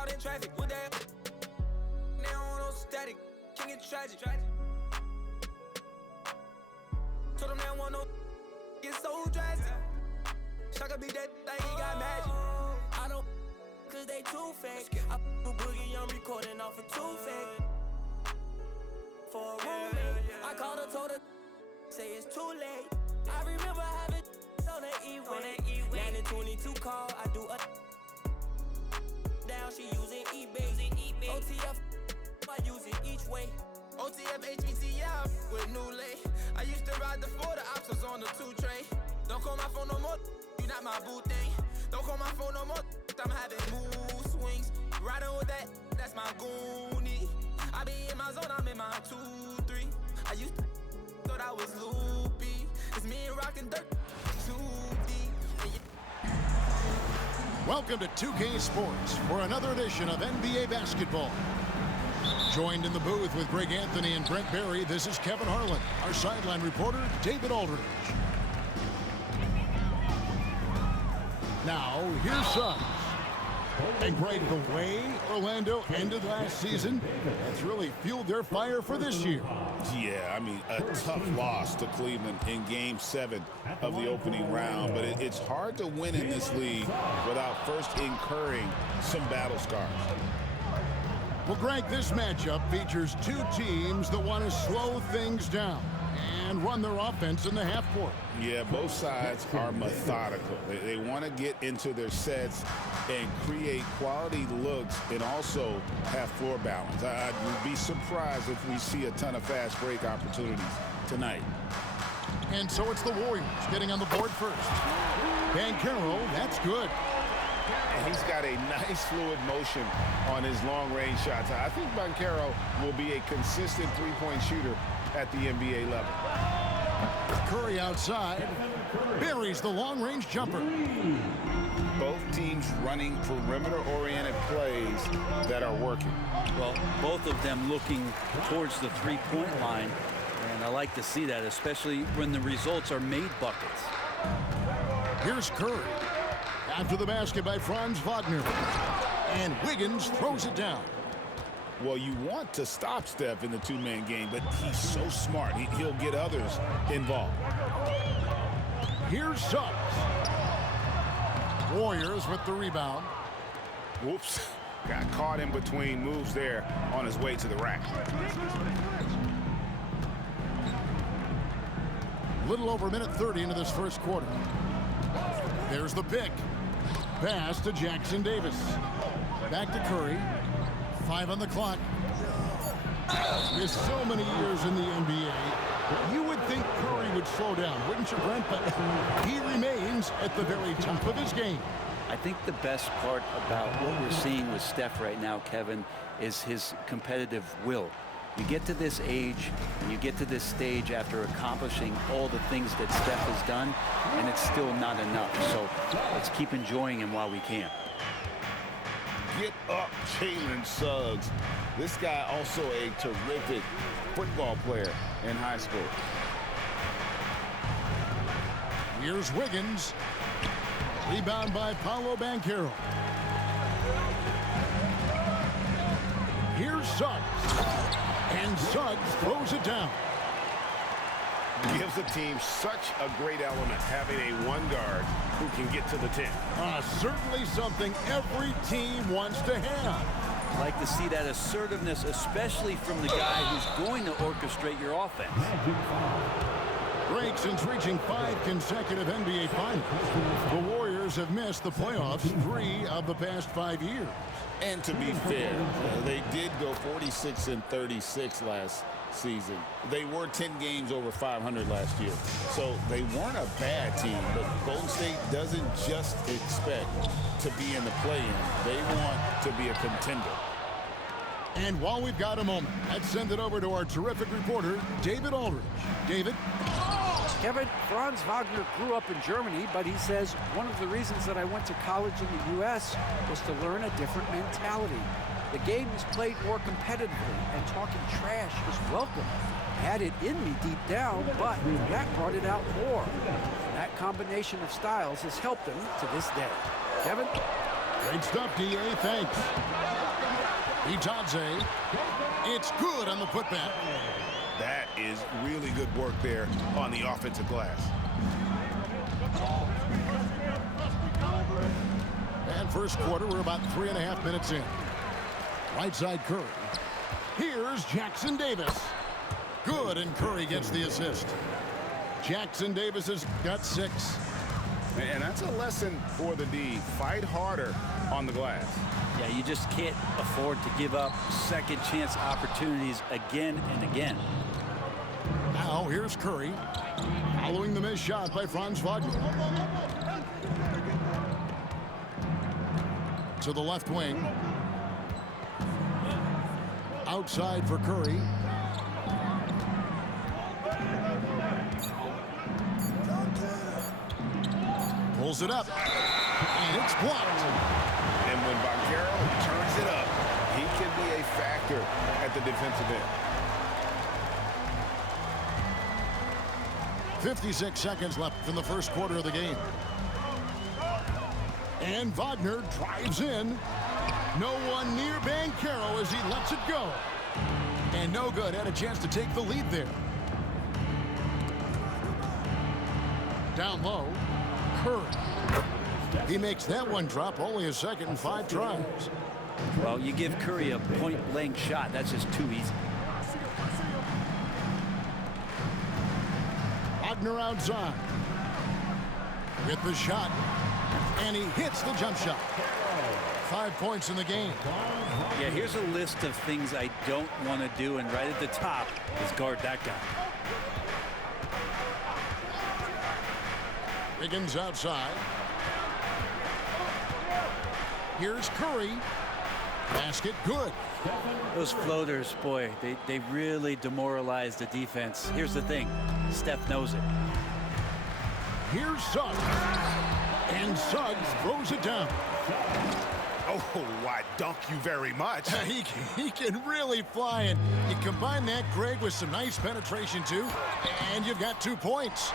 out in traffic. With that, they don't want no static. Can get tragic. Told them they don't want no. Get so drastic. Shaka be that thing, he got magic. I don't, cause they too fake. I boogie, I'm recording off of too fake. For a roommate, I called her, told her, say it's too late. I remember having on that E-way. Landing 22 call, I do a down, she using eBay. OTF, I use it each way. OTF, HBTF with new lay. I used to ride the 4, the ops was on the 2 tray. Don't call my phone no more, you not my boo thing. Don't call my phone no more, I'm having mood swings. Riding with that, that's my goonie. I be in my zone, I'm in my 2-3. I used to thought I was loopy. It's me and rockin' dirt, 2D. Welcome to 2K Sports for another edition of NBA basketball. Joined in the booth with Greg Anthony and Brent Barry, this is Kevin Harlan. Our sideline reporter, David Aldridge. Now, here's Suggs. And Greg, the way Orlando ended last season, that's really fueled their fire for this year. Yeah, I mean, a tough loss to Cleveland in Game 7 of the opening round. But it's hard to win in this league without first incurring some battle scars. Well, Greg, this matchup features two teams that want to slow things down and run their offense in the half court. Yeah, both sides are methodical. They want to get into their sets and create quality looks and also have floor balance. I would be surprised if we see a ton of fast break opportunities tonight. And so it's the Warriors getting on the board first. Banchero, that's good. And he's got a nice fluid motion on his long-range shots. I think Banchero will be a consistent three-point shooter at the NBA level. Curry outside. Buries the long-range jumper. Both teams running perimeter-oriented plays that are working. Well, both of them looking towards the three-point line, and I like to see that, especially when the results are made buckets. Here's Curry. After the basket by Franz Wagner. And Wiggins throws it down. Well, you want to stop Steph in the two-man game, but he's so smart. He'll get others involved. Here's Suggs. Warriors with the rebound. Whoops. Got caught in between moves there on his way to the rack. Little over a minute 30 into this first quarter. There's the pick. Pass to Jackson Davis. Back to Curry. 5 on the clock. With so many years in the NBA, you would think Curry would slow down, wouldn't you, Brent? But he remains at the very top of his game. I think the best part about what we're seeing with Steph right now, Kevin, is his competitive will. You get to this age, and you get to this stage after accomplishing all the things that Steph has done, and it's still not enough. So let's keep enjoying him while we can. Get up, Jalen Suggs. This guy also a terrific football player in high school. Here's Wiggins. Rebound by Paolo Banchero. Here's Suggs. And Suggs throws it down. Gives the team such a great element, having a one guard who can get to the 10. Certainly something every team wants to have. I'd like to see that assertiveness, especially from the guy who's going to orchestrate your offense. Great, since reaching 5 consecutive NBA Finals, the Warriors have missed the playoffs 3 of the past 5 years. And to be fair, they did go 46-36 last season. They were 10 games over 500 last year. So they weren't a bad team, but Golden State doesn't just expect to be in the play-in. They want to be a contender. And while we've got a moment, let's send it over to our terrific reporter, David Aldridge. David? Kevin, Franz Wagner grew up in Germany, but he says one of the reasons that I went to college in the U.S. was to learn a different mentality. The game is played more competitively, and talking trash is welcome. I had it in me deep down, but that brought it out more. And that combination of styles has helped him to this day. Kevin? Great stuff, D.A. Thanks. Itadze. It's good on the putback. That is really good work there on the offensive glass. And first quarter, we're about 3.5 minutes in. Right side Curry. Here's Jackson Davis. Good, and Curry gets the assist. Jackson Davis has got 6. And that's a lesson for the D. Fight harder on the glass. Yeah, you just can't afford to give up second chance opportunities again and again. Now here's Curry, following the missed shot by Franz Wagner. To the left wing. Outside for Curry. Pulls it up, and it's blocked. And when Banchero turns it up, he can be a factor at the defensive end. 56 seconds left in the first quarter of the game. And Wagner drives in. No one near Banchero as he lets it go. And no good. Had a chance to take the lead there. Down low. Curry. He makes that one drop. Only a second and 5 tries. Well, you give Curry a point-blank shot. That's just too easy. Wagner outside. With the shot. And he hits the jump shot. 5 points in the game. Yeah, here's a list of things I don't want to do, and right at the top is guard that guy. Wiggins outside. Here's Curry. Basket good. Those floaters, boy, they really demoralize the defense. Here's the thing. Steph knows it. Here's Suggs. And Suggs throws it down. Oh, why, dunk you very much. He can really fly, and you combine that, Greg, with some nice penetration, too, and you've got 2 points.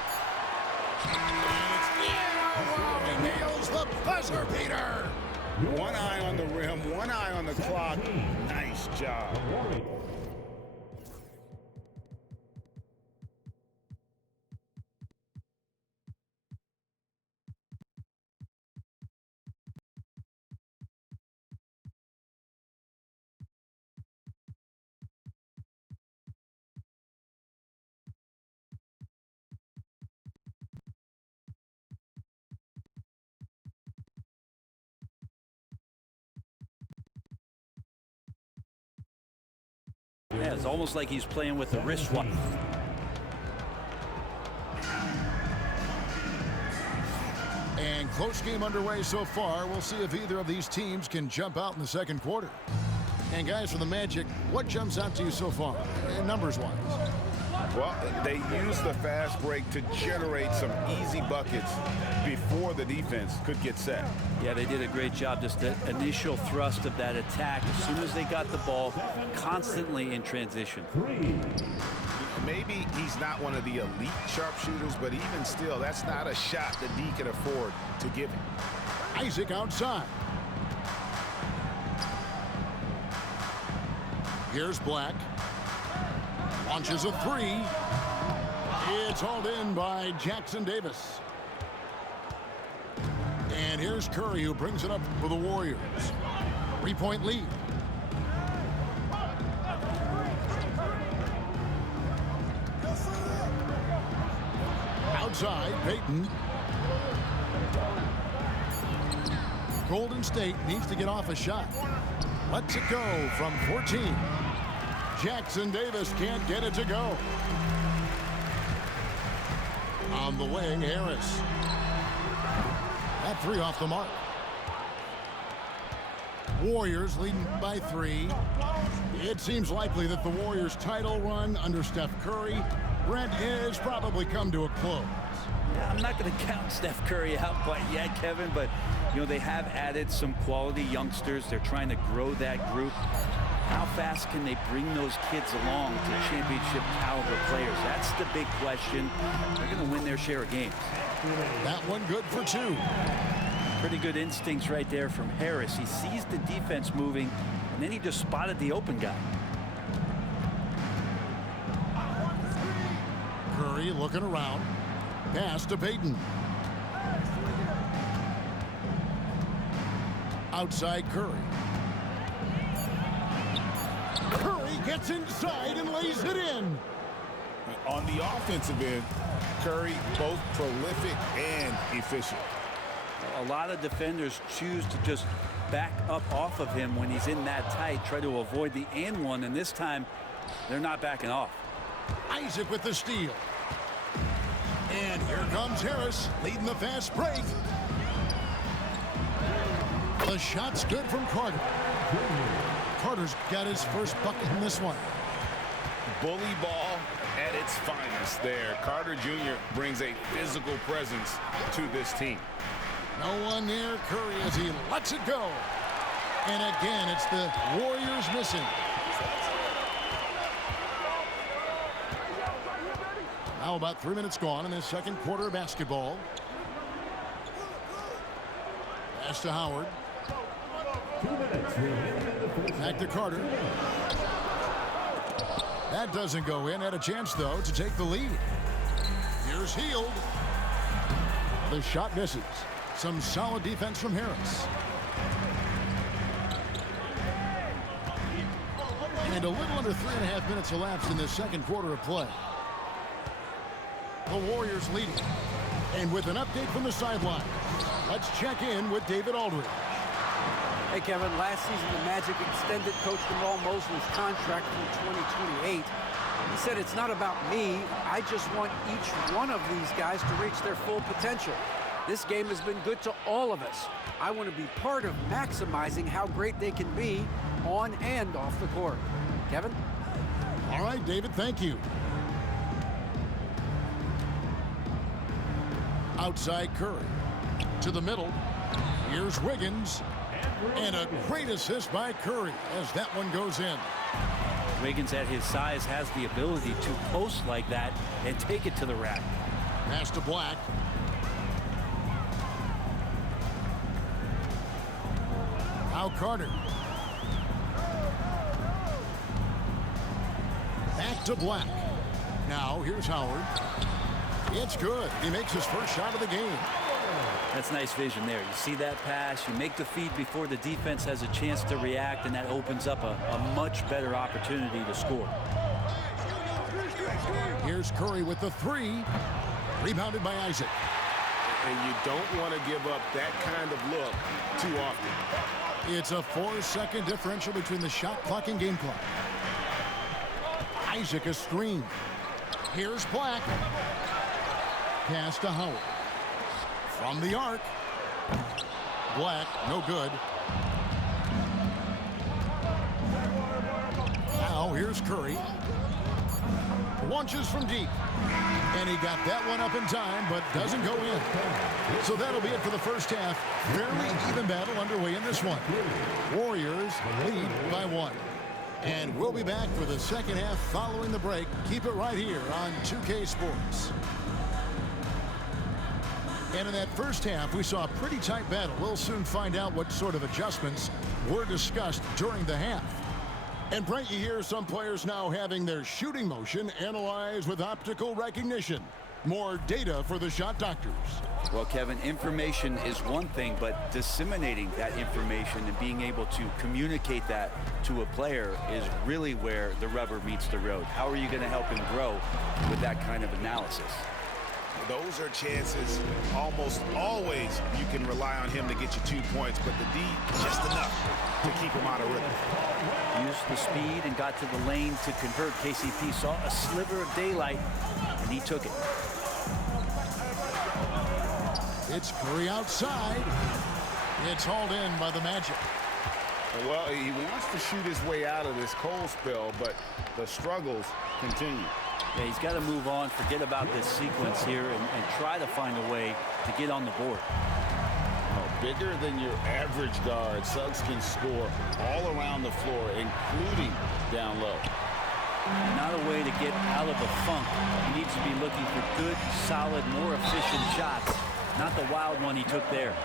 He nails the buzzer beater. One eye on the rim, one eye on the clock. Nice job. Yeah, it's almost like he's playing with a wristwatch. And close game underway so far. We'll see if either of these teams can jump out in the second quarter. And guys, for the Magic, what jumps out to you so far, numbers-wise? Well, they use the fast break to generate some easy buckets before the defense could get set. Yeah, they did a great job. Just the initial thrust of that attack, as soon as they got the ball, constantly in transition. Maybe he's not one of the elite sharpshooters, but even still, that's not a shot that D can afford to give him. Isaac outside. Here's Black. Launches a 3. It's hauled in by Jackson Davis. And here's Curry, who brings it up for the Warriors. 3-point lead. Outside, Payton. Golden State needs to get off a shot. Lets it go from 14. Jackson Davis can't get it to go. On the wing, Harris. That 3 off the mark. Warriors leading by 3. It seems likely that the Warriors' title run under Steph Curry, Brent, has probably come to a close. Yeah, I'm not going to count Steph Curry out quite yet, Kevin, but you know they have added some quality youngsters. They're trying to grow that group. How fast can they bring those kids along to championship caliber players? That's the big question. They're going to win their share of games. That one good for 2. Pretty good instincts right there from Harris. He sees the defense moving, and then he just spotted the open guy. Curry looking around. Pass to Payton. Outside Curry. Curry gets inside and lays it in. On the offensive end, Curry both prolific and efficient. A lot of defenders choose to just back up off of him when he's in that tight, try to avoid the and one, and this time they're not backing off. Isaac with the steal. And here comes Harris leading the fast break. The shot's good from Carter. Carter's got his first bucket in this one. Bully ball at its finest there. Carter Jr. brings a physical presence to this team. No one near Curry as he lets it go. And again, it's the Warriors missing. Now about 3 minutes gone in this second quarter of basketball. Pass to Howard. Back to Carter. That doesn't go in. Had a chance, though, to take the lead. Here's Hield. The shot misses. Some solid defense from Harris. And a little under 3.5 minutes elapsed in this second quarter of play. The Warriors leading. And with an update from the sideline, let's check in with David Aldridge. Hey, Kevin, last season the Magic extended Coach Jamal Mosley's contract through 2028. He said, it's not about me. I just want each one of these guys to reach their full potential. This game has been good to all of us. I want to be part of maximizing how great they can be on and off the court. Kevin? All right, David, thank you. Outside Curry. To the middle. Here's Wiggins. And a great assist by Curry as that one goes in. Wiggins at his size has the ability to post like that and take it to the rack. Pass to Black. Now Carter. Back to Black. Now here's Howard. It's good. He makes his first shot of the game. That's nice vision there. You see that pass, you make the feed before the defense has a chance to react, and that opens up a much better opportunity to score. Here's Curry with the three. Rebounded by Isaac. And you don't want to give up that kind of look too often. It's a 4-second differential between the shot clock and game clock. Isaac a screen. Here's Black. Pass to Howard. From the arc. Black, no good. Now here's Curry. Launches from deep. And he got that one up in time, but doesn't go in. So that'll be it for the first half. Fairly even battle underway in this one. Warriors lead by 1. And we'll be back for the second half following the break. Keep it right here on 2K Sports. And in that first half, we saw a pretty tight battle. We'll soon find out what sort of adjustments were discussed during the half. And Brent, you hear some players now having their shooting motion analyzed with optical recognition. More data for the shot doctors. Well, Kevin, information is one thing, but disseminating that information and being able to communicate that to a player is really where the rubber meets the road. How are you going to help him grow with that kind of analysis? Those are chances almost always you can rely on him to get you 2 points, but the D just enough to keep him out of rhythm. Used the speed and got to the lane to convert. KCP saw a sliver of daylight, and he took it. It's Curry outside. It's hauled in by the Magic. Well, he wants to shoot his way out of this cold spell, but the struggles continue. Yeah, he's got to move on, forget about this sequence here, and try to find a way to get on the board. Oh, bigger than your average guard, Suggs can score all around the floor, including down low. Not a way to get out of the funk. He needs to be looking for good, solid, more efficient shots, not the wild one he took there.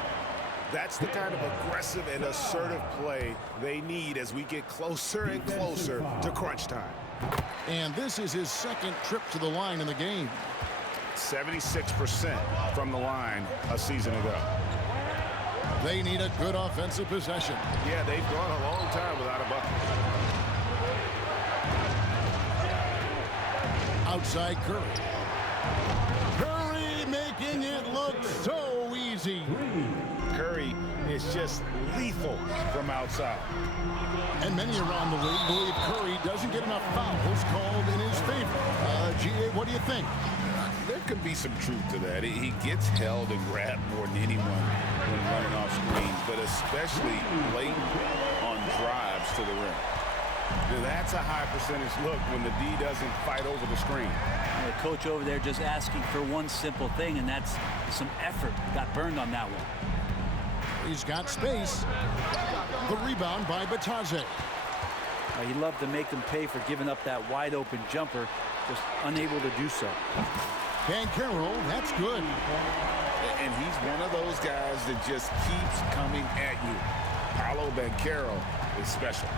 That's the kind of aggressive and assertive play they need as we get closer and closer to crunch time. And this is his second trip to the line in the game. 76% from the line a season ago. They need a good offensive possession. Yeah, they've gone a long time without a bucket. Outside Curry. Curry making it look so easy. Curry is just lethal from outside. And many around the league believe Curry doesn't get enough fouls called in his favor. G.A., what do you think? There could be some truth to that. He gets held and grabbed more than anyone when running off screens, but especially late on drives to the rim. That's a high percentage look when the D doesn't fight over the screen. The coach over there just asking for one simple thing, and that's some effort. Got burned on that one. He's got space. The rebound by Batadze. He loved to make them pay for giving up that wide open jumper, just unable to do so. Banchero, that's good. And he's one of those guys that just keeps coming at you. Paolo Banchero is special.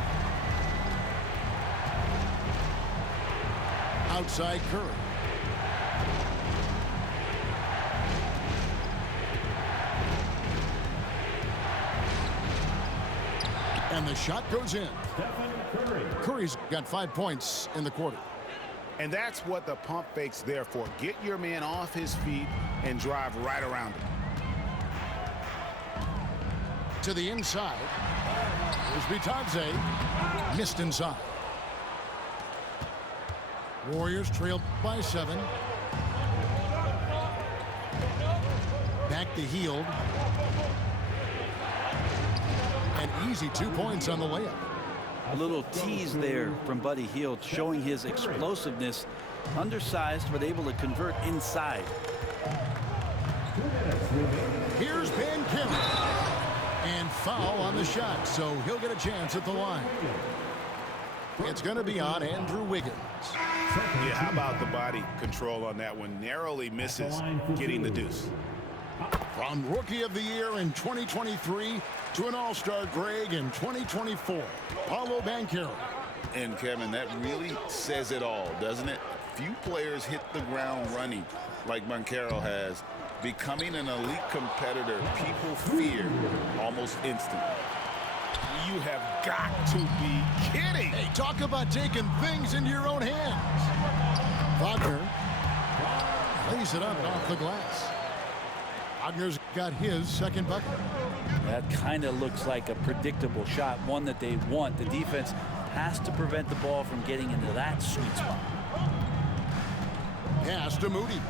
Outside Curry. And the shot goes in. Curry's got 5 points in the quarter. And that's what the pump fake's there for. Get your man off his feet and drive right around him. To the inside. Here's Batadze. Missed inside. Warriors trailed by 7. Back to Hield. An easy 2 points on the layup. A little tease there from Buddy Hield, showing his explosiveness. Undersized, but able to convert inside. Here's Banchero. And foul on the shot, so he'll get a chance at the line. It's going to be on Andrew Wiggins. Yeah, how about the body control on that one? Narrowly misses getting the deuce. From Rookie of the Year in 2023 to an All-Star Greg in 2024, Paolo Banchero. And Kevin, that really says it all, doesn't it? Few players hit the ground running like Banchero has. Becoming an elite competitor, people fear almost instantly. You have got to be kidding. Hey, talk about taking things into your own hands. Wagner lays it up and off the glass. Wagner's got his second bucket. That kind of looks like a predictable shot, one that they want. The defense has to prevent the ball from getting into that sweet spot. Pass to Moody.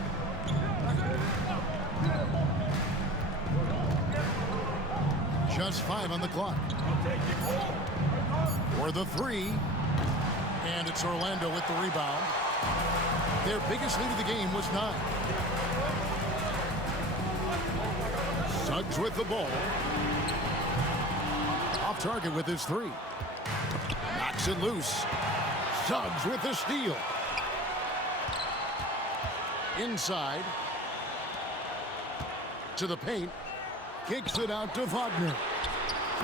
Just 5 on the clock. For the 3. And it's Orlando with the rebound. Their biggest lead of the game was 9. Suggs with the ball. Off target with his 3. Knocks it loose. Suggs with the steal. Inside. To the paint. Kicks it out to Wagner.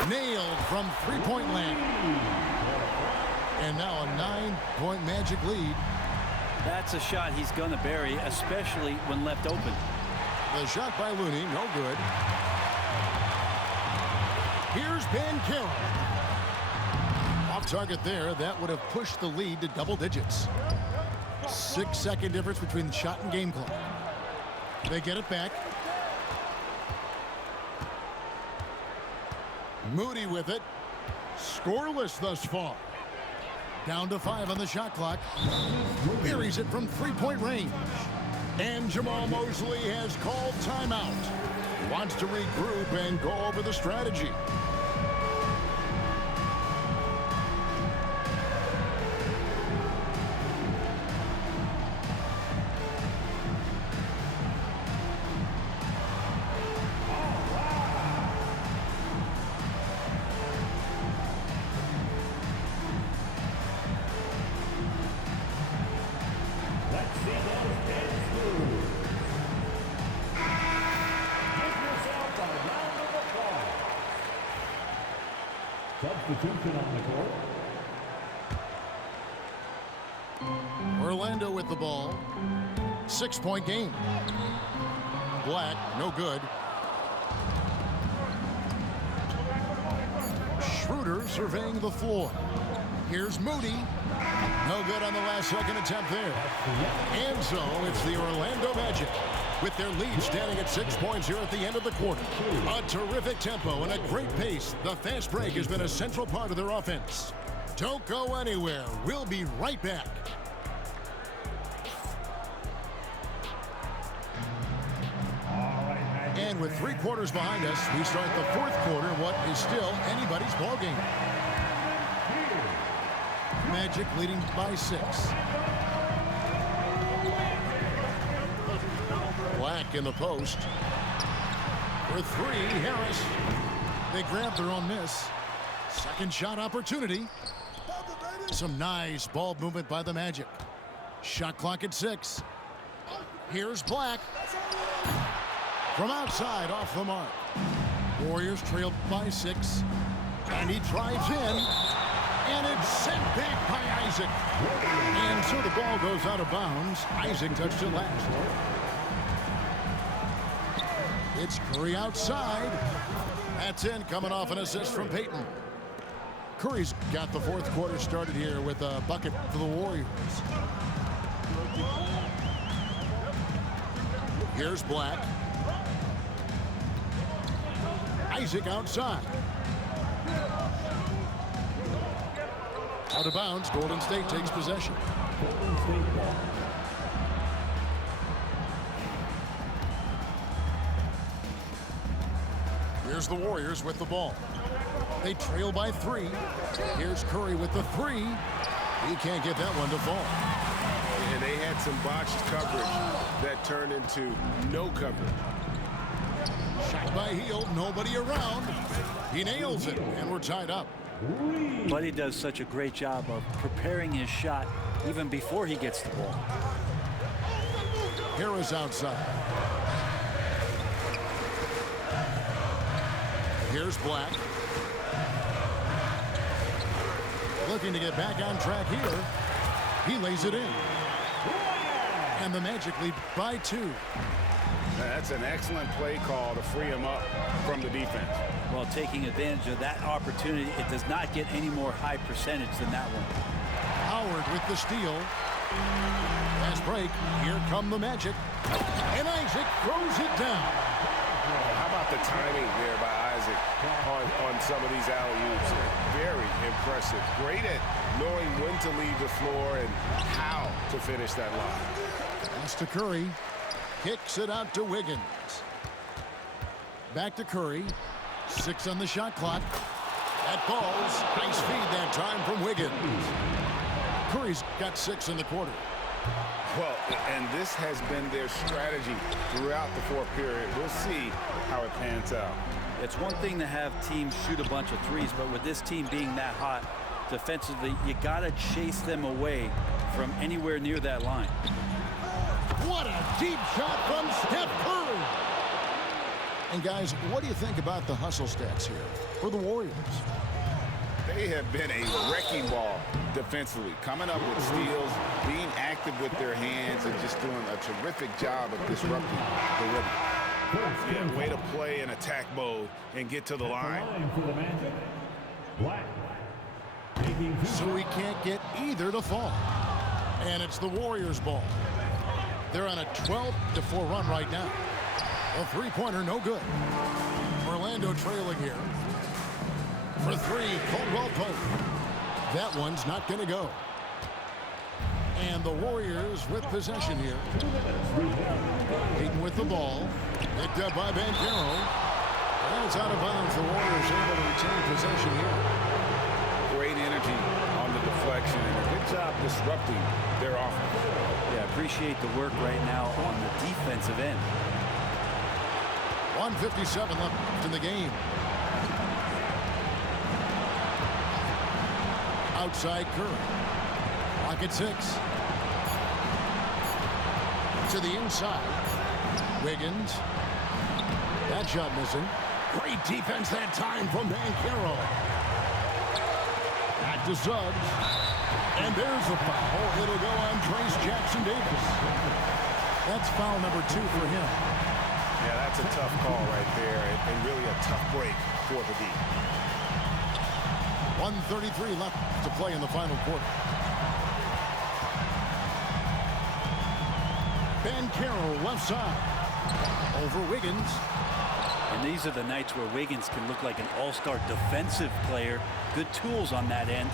Nailed from three-point land. And now a 9-point Magic lead. That's a shot he's going to bury, especially when left open. The shot by Looney, no good. Here's Banchero. Off target there. That would have pushed the lead to double digits. 6-second difference between the shot and game clock. They get it back. Moody with it. Scoreless thus far. Down to 5 on the shot clock. Buries it from three-point range. And Jamal Mosley has called timeout. Wants to regroup and go over the strategy. Substitution on the court. Orlando with the ball. 6-point game. Black, no good. Schroeder surveying the floor. Here's Moody. No good on the last second attempt there. And so it's the Orlando Magic with their lead standing at 6 points here at the end of the quarter. A terrific tempo and a great pace. The fast break has been a central part of their offense. Don't go anywhere. We'll be right back. And with 3 quarters behind us, we start the 4th quarter, what is still anybody's ballgame. Magic leading by 6. Black in the post. For 3, Harris. They grab their own miss. Second shot opportunity. Some nice ball movement by the Magic. Shot clock at 6. Here's Black. From outside, off the mark. Warriors trailed by 6. And he drives in. And it's sent back by Isaac. And so the ball goes out of bounds. Isaac touched it last. It's Curry outside. That's in, coming off an assist from Payton. Curry's got the 4th quarter started here with a bucket for the Warriors. Here's Black. Isaac outside. Out of bounds, Golden State takes possession. Here's the Warriors with the ball. They trail by 3. Here's Curry with the 3. He can't get that one to fall. And they had some botched coverage that turned into no coverage. Shot by Hield, nobody around. He nails it, and we're tied up. Buddy does such a great job of preparing his shot even before he gets the ball. Harris outside. Here's Black. Looking to get back on track here. He lays it in. And the Magic lead by 2. That's an excellent play call to free him up from the defense. Well, taking advantage of that opportunity, it does not get any more high percentage than that one. Howard with the steal. Fast break. Here come the Magic. And Isaac throws it down. How about the timing there by Isaac on some of these alley-oops? Very impressive. Great at knowing when to leave the floor and how to finish that line. Pass to Curry. Kicks it out to Wiggins. Back to Curry. 6 on the shot clock. That falls. Nice feed that time from Wiggins. Curry's got 6 in the quarter. Well, and this has been their strategy throughout the 4th period. We'll see how it pans out. It's one thing to have teams shoot a bunch of threes, but with this team being that hot defensively, you got to chase them away from anywhere near that line. What a deep shot from Steph Curry. And guys, what do you think about the hustle stats here for the Warriors? They have been a wrecking ball defensively, coming up with steals, being active with their hands, and just doing a terrific job of disrupting the rhythm. Yeah, way to play in attack mode and get to the line. So we can't get either to fall. And it's the Warriors' ball. They're on a 12-4 run right now. A 3-pointer, no good. Orlando trailing here. For 3, Caldwell Pope. That one's not going to go. And the Warriors with possession here. Payton with the ball. Picked up by Banchero. And it's out of bounds. The Warriors able to retain possession here. Great energy on the deflection and a good job disrupting their offense. Yeah, appreciate the work right now on the defensive end. 1:57 left in the game. Outside Curry. Clock at 6. To the inside. Wiggins. That shot missing. Great defense that time from Banchero. to Suggs. And there's a foul. It'll go on Trace Jackson Davis. That's foul number 2 for him. Yeah, that's a tough call right there, and really a tough break for the D. 1:33 left to play in the final quarter. Ben Carroll left side. Over Wiggins. And these are the nights where Wiggins can look like an all-star defensive player. Good tools on that end.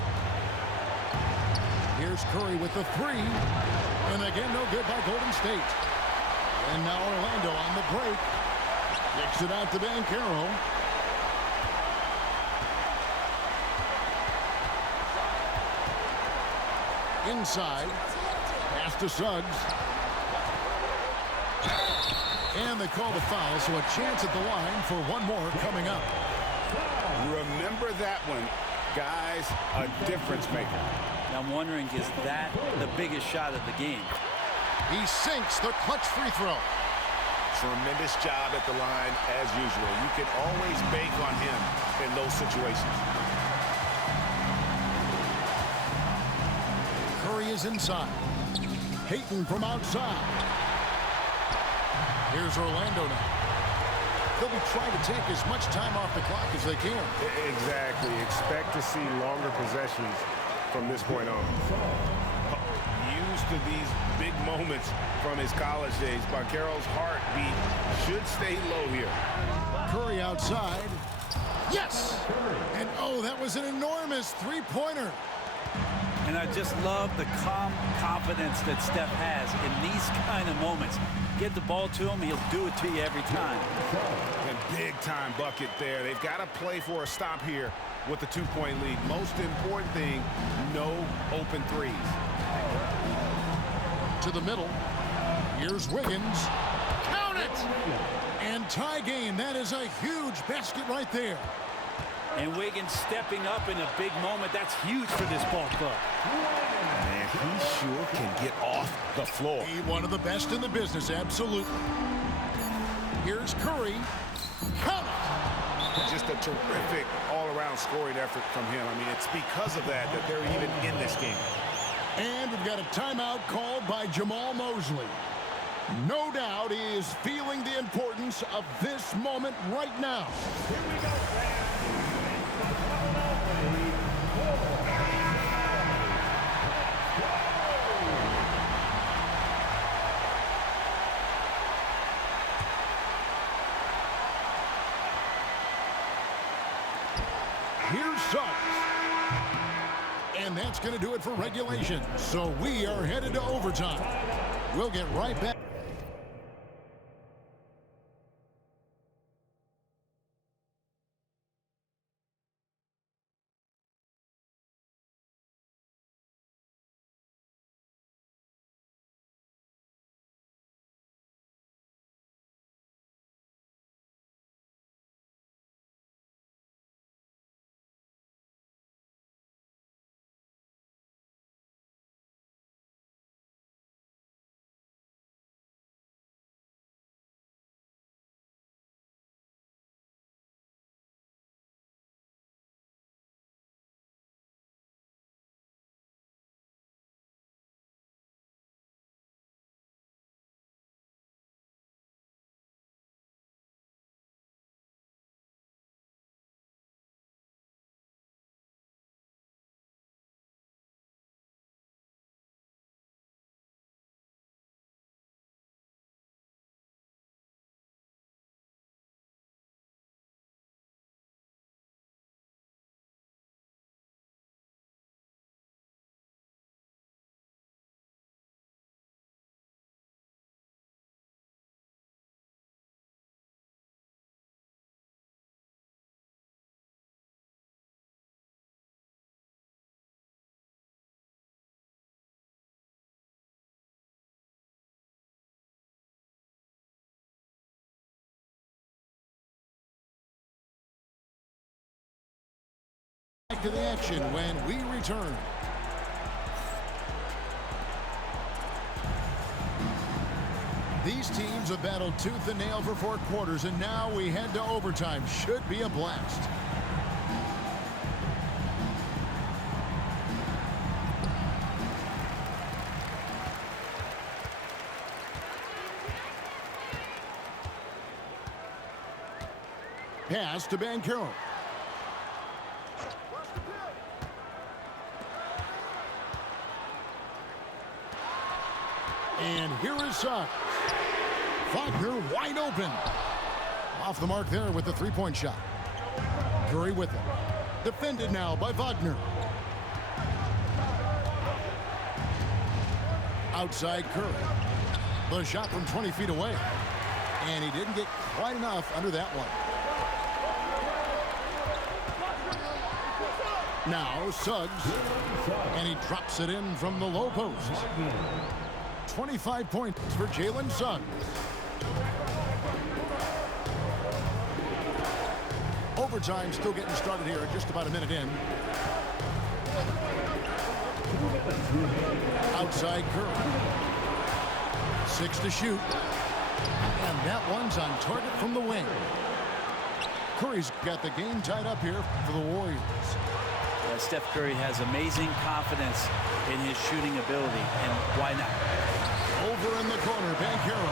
Here's Curry with the 3. And again, no good by Golden State. And now Orlando on the break. Kicks it out to Ben Carroll. Inside. Pass to Suggs. And they call the foul, so a chance at the line for one more coming up. Remember that one, guys, a difference maker. Now I'm wondering, is that the biggest shot of the game? He sinks the clutch free throw. Tremendous job at the line as usual. You can always bank on him in those situations. Curry is inside. Payton from outside. Here's Orlando now. They'll be trying to take as much time off the clock as they can. Exactly. Expect to see longer possessions from this point on. Used to these big moments from his college days, but Carroll's heartbeat should stay low here. Curry outside. Yes! And oh, that was an enormous three-pointer. And I just love the calm confidence that Steph has in these kind of moments. Get the ball to him, he'll do it to you every time. And big-time bucket there. They've got to play for a stop here with the 2-point lead. Most important thing, no open threes. To the middle. Here's Wiggins. Count it! And tie game. That is a huge basket right there. And Wiggins stepping up in a big moment. That's huge for this ball club. Man, he sure can get off the floor. He one of the best in the business, absolutely. Here's Curry. Count it! Just a terrific all-around scoring effort from him. I mean, it's because of that that they're even in this game. And we've got a timeout called by Jamal Mosley. No doubt he is feeling the importance of this moment right now. Here we go, fans. Here's Suggs. And that's going to do it for regulation. So we are headed to overtime. We'll get right back. Back to the action when we return. These teams have battled tooth and nail for 4 quarters, and now we head to overtime. Should be a blast. Pass to Banchero. And here is Suggs. Wagner wide open. Off the mark there with the three-point shot. Curry with it. Defended now by Wagner. Outside Curry. The shot from 20 feet away. And he didn't get quite enough under that one. Now Suggs. And he drops it in from the low post. 25 points for Jalen Suggs. Overtime still getting started here, just about a minute in. Outside Curry. 6 to shoot. And that one's on target from the wing. Curry's got the game tied up here for the Warriors. Steph Curry has amazing confidence in his shooting ability, and why not? Over in the corner, Banchero.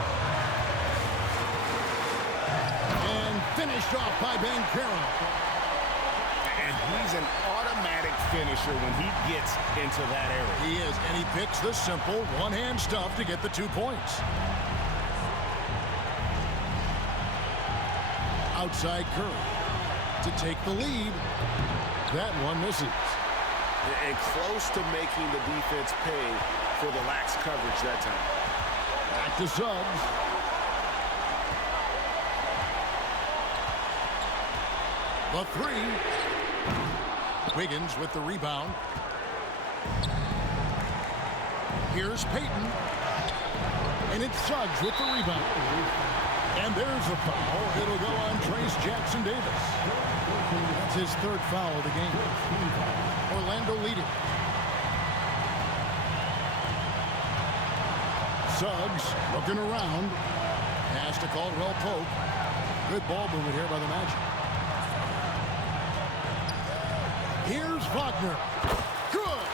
And finished off by Banchero. And he's an automatic finisher when he gets into that area. He is, and he picks the simple one-hand stuff to get the 2 points. Outside Curry to take the lead. That one misses. And close to making the defense pay for the lax coverage that time. Back to Suggs. The three. Wiggins with the rebound. Here's Payton. And it's Suggs with the rebound. And there's a foul. It'll go on Trace Jackson Davis. That's his third foul of the game. Orlando leading. Suggs looking around. Pass to Caldwell Pope. Good ball movement here by the Magic. Here's Wagner. Good.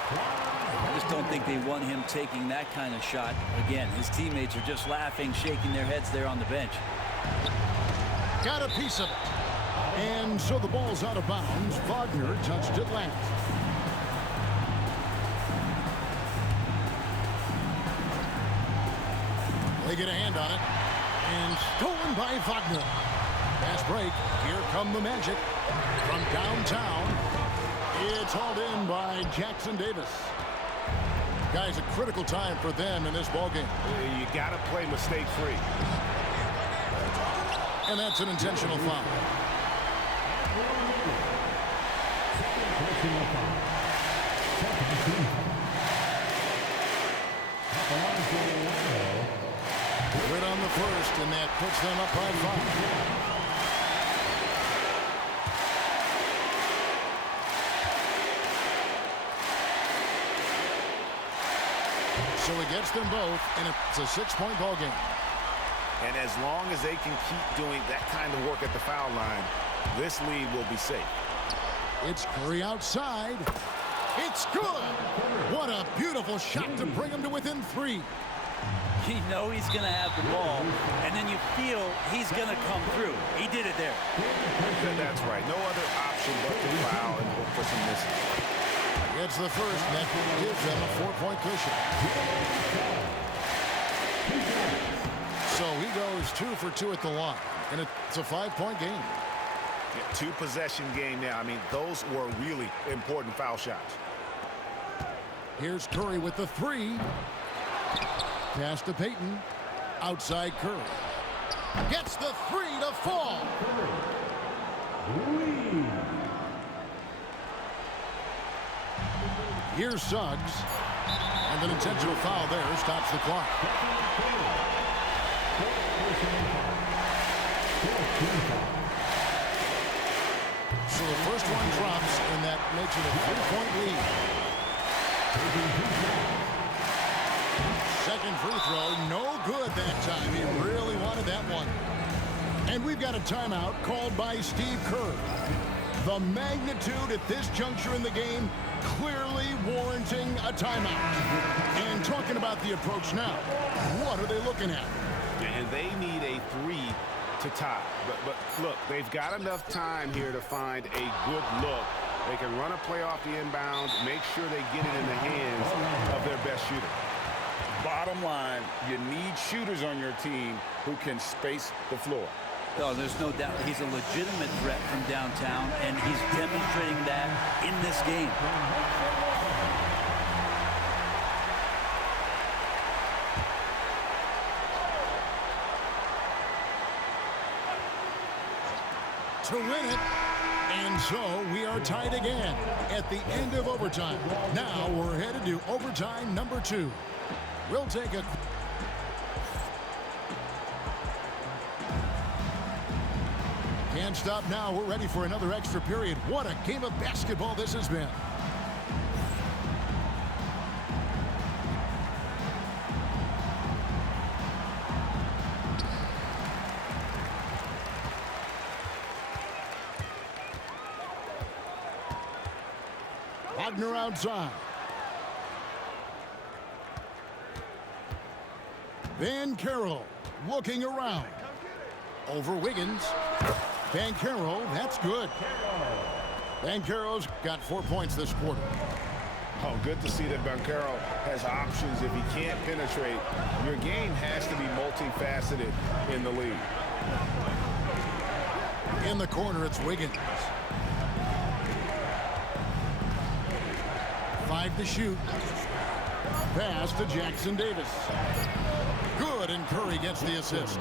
I just don't think they want him taking that kind of shot. Again, his teammates are just laughing, shaking their heads there on the bench. Got a piece of it. And so the ball's out of bounds. Wagner touched it last. They get a hand on it. And stolen by Wagner. Fast break. Here come the Magic. From downtown, it's hauled in by Jackson Davis. Guys, a critical time for them in this ballgame. You got to play mistake-free. And that's an intentional foul. Right on the first, and that puts them up by 5. So it gets them both, and it's a 6-point ball game. And as long as they can keep doing that kind of work at the foul line, this lead will be safe. It's Curry outside. It's good. What a beautiful shot to bring him to within 3. You know he's going to have the ball, and then you feel he's going to come through. He did it there. That's right. No other option but to foul and hope for some misses. Gets the first, and that gives them a 4-point cushion. So he goes 2 for 2 at the line, and it's a 5-point game. Yeah, 2-possession game now. I mean, those were really important foul shots. Here's Curry with the 3. Pass to Payton. Outside Curry. Gets the 3 to fall. Here's Suggs. And an intentional foul there stops the clock. So the first one drops, and that makes it a 3-point lead. Second free throw, no good that time. He really wanted that one. And we've got a timeout called by Steve Kerr. The magnitude at this juncture in the game clearly warranting a timeout. And talking about the approach now, what are they looking at? And they need a 3 to tie. But look, they've got enough time here to find a good look. They can run a play off the inbounds, make sure they get it in the hands of their best shooter. Bottom line, you need shooters on your team who can space the floor. Oh, there's no doubt he's a legitimate threat from downtown, and he's demonstrating that in this game. To win it. And so we are tied again at the end of overtime. Now we're headed to overtime number 2. We'll take a... Can't stop now. We're ready for another extra period. What a game of basketball this has been. Wagner outside. Van Carroll looking around. Over Wiggins. Van Carroll, that's good. Van Carroll's got 4 points this quarter. Oh, good to see that Van Carroll has options if he can't penetrate. Your game has to be multifaceted in the league. In the corner, it's Wiggins. 5 to shoot. Pass to Jackson Davis. Good, and Curry gets the assist.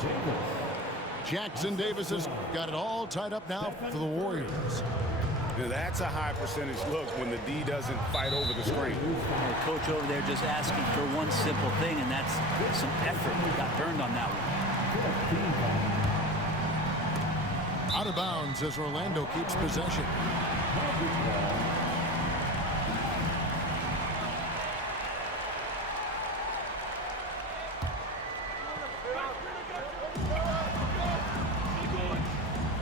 Jackson Davis has got it all tied up now for the Warriors. Now that's a high percentage look when the D doesn't fight over the screen. The coach over there just asking for one simple thing, and that's some effort. Got burned on that one. Out of bounds as Orlando keeps possession.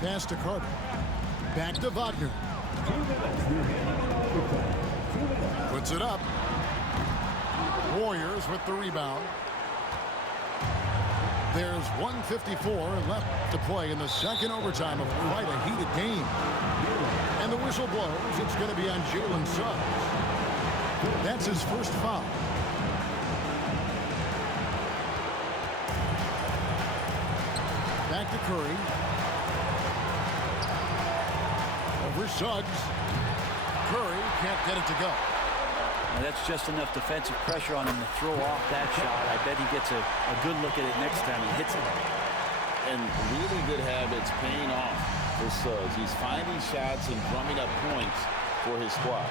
Pass to Carter. Back to Wagner. Puts it up. Warriors with the rebound. There's 1:54 left to play in the second overtime of quite a heated game. And the whistle blows. It's going to be on Jalen Suggs. That's his first foul. Back to Curry. Over Suggs. Curry can't get it to go. Now that's just enough defensive pressure on him to throw off that shot. I bet he gets a good look at it next time he hits it. And really good habits paying off for Suggs. He's finding shots and drumming up points for his squad.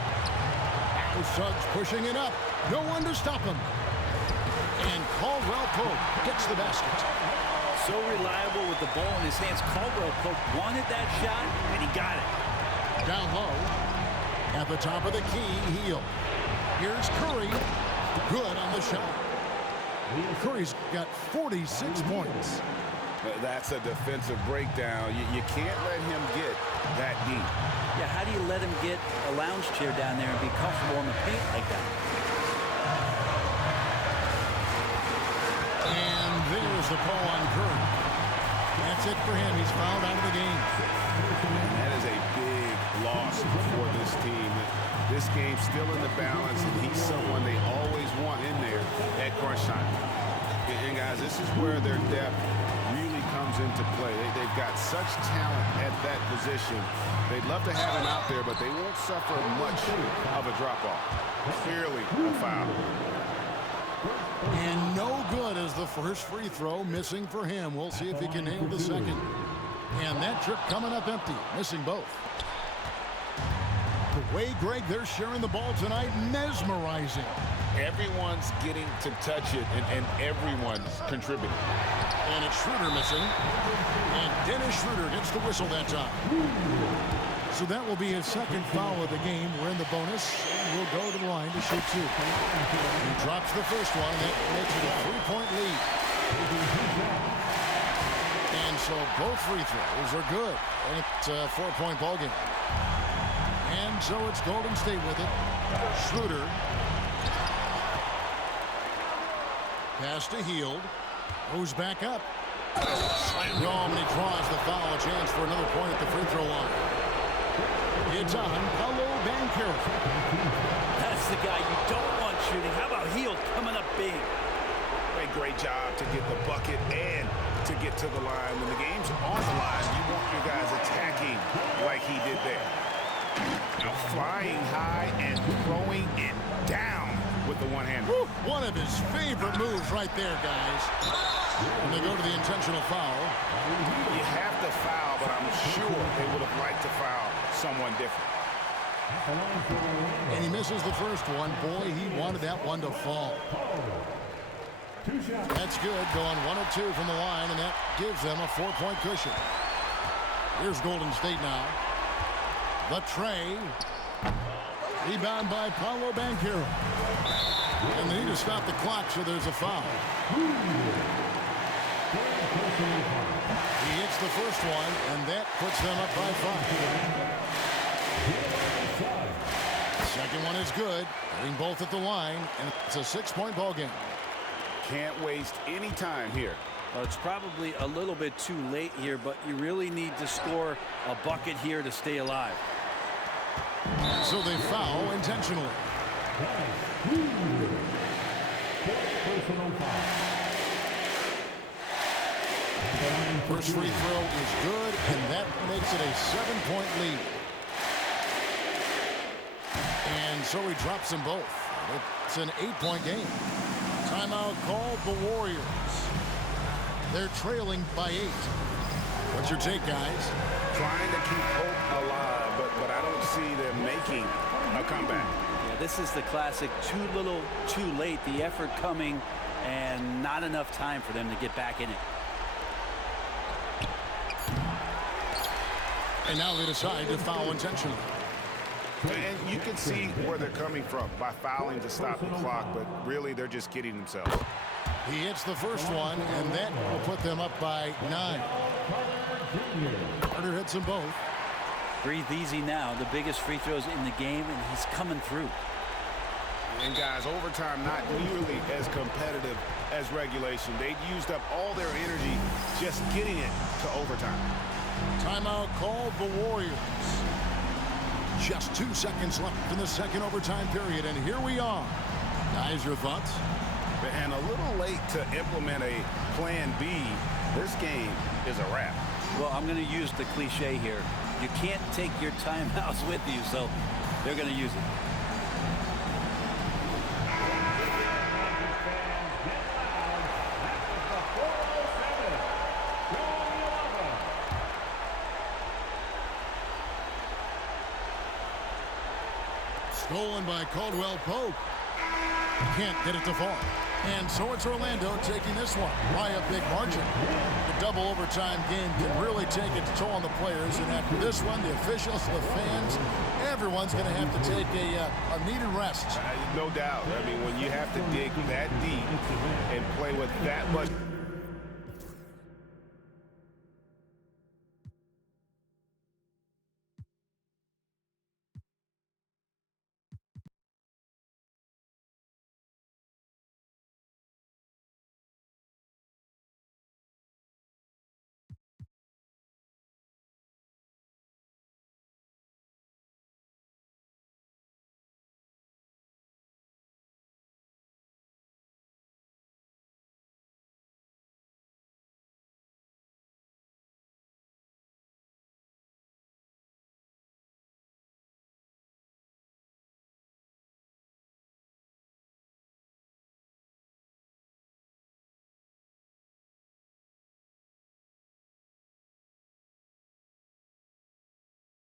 Now Suggs pushing it up. No one to stop him. And Caldwell Pope gets the basket. So reliable with the ball in his hands. Caldwell Pope wanted that shot, and he got it. Down low. At the top of the key, Hield. Here's Curry. Good on the shot. Curry's got 46 points. That's a defensive breakdown. You can't let him get that deep. Yeah, how do you let him get a lounge chair down there and be comfortable in the paint like that? And there's the call on Curry. That's it for him. He's fouled out of the game. And that is a big loss for this team. This game's still in the balance, and he's someone they always want in there at crunch time. And guys, this is where their depth really comes into play. They've got such talent at that position. They'd love to have him out there, but they won't suffer much of a drop-off. Clearly a foul. And no good as the first free throw missing for him. We'll see if he can nail the second. And that trip coming up empty, missing both. The way, Greg, they're sharing the ball tonight, mesmerizing. Everyone's getting to touch it, and everyone's contributing. And it's Schroeder missing. And Dennis Schroeder gets the whistle that time. So that will be his second foul of the game. We're in the bonus, and we'll go to the line to shoot 2. He drops the first one. That makes it a 3-point lead. And so both free throws are good. And it's a 4-point ball game. And so it's Golden State with it. Schroeder. Pass to Hield. Goes back up. Slammed home, and he draws the foul. A chance for another point at the free throw line. It's on Paolo Banchero. That's the guy you don't want shooting. How about Hield coming up big? A great job to get the bucket and to get to the line. When the game's on the line, you want your guys attacking like he did there. Now flying high and throwing it down with the one-hand. One of his favorite moves right there, guys. And they go to the intentional foul. You have to foul, but I'm sure they would have liked to foul someone different. And he misses the first one. Boy, he wanted that one to fall. That's good, going 1 of 2 from the line, and that gives them a 4-point cushion. Here's Golden State now. The tray. Rebound by Paolo Banchero. And they need to stop the clock, so there's a foul. He hits the first one, and that puts them up by 5. Second one is good. Hitting both at the line, and it's a 6-point ball game. Can't waste any time here. Well, it's probably a little bit too late here, but you really need to score a bucket here to stay alive. So they foul intentionally. First free throw is good, and that makes it a 7-point lead. And so he drops them both. It's an 8-point game. Timeout called the Warriors. They're trailing by 8. What's your take, guys? Trying to keep hope alive, but I don't see them making a comeback. Yeah, this is the classic too little, too late. The effort coming and not enough time for them to get back in it. And now they decide to foul intentionally. And you can see where they're coming from by fouling to stop the clock, but really they're just kidding themselves. He hits the first one, and that will put them up by 9. Carter hits them both. Breathe easy now. The biggest free throws in the game, and he's coming through. And guys, overtime not nearly as competitive as regulation. They'd used up all their energy just getting it to overtime. Timeout called the Warriors. Just 2 seconds left in the second overtime period, and here we are. Guys, your thoughts? And a little late to implement a plan B. This game is a wrap. Well, I'm going to use the cliche here. You can't take your timeouts with you, so they're going to use it. Stolen by Caldwell Pope. Can't get it to fall. And so it's Orlando taking this one by a big margin. The double overtime game can really take its toll on the players. And after this one, the officials, the fans, everyone's going to have to take a needed rest. No doubt. I mean, when you have to dig that deep and play with that much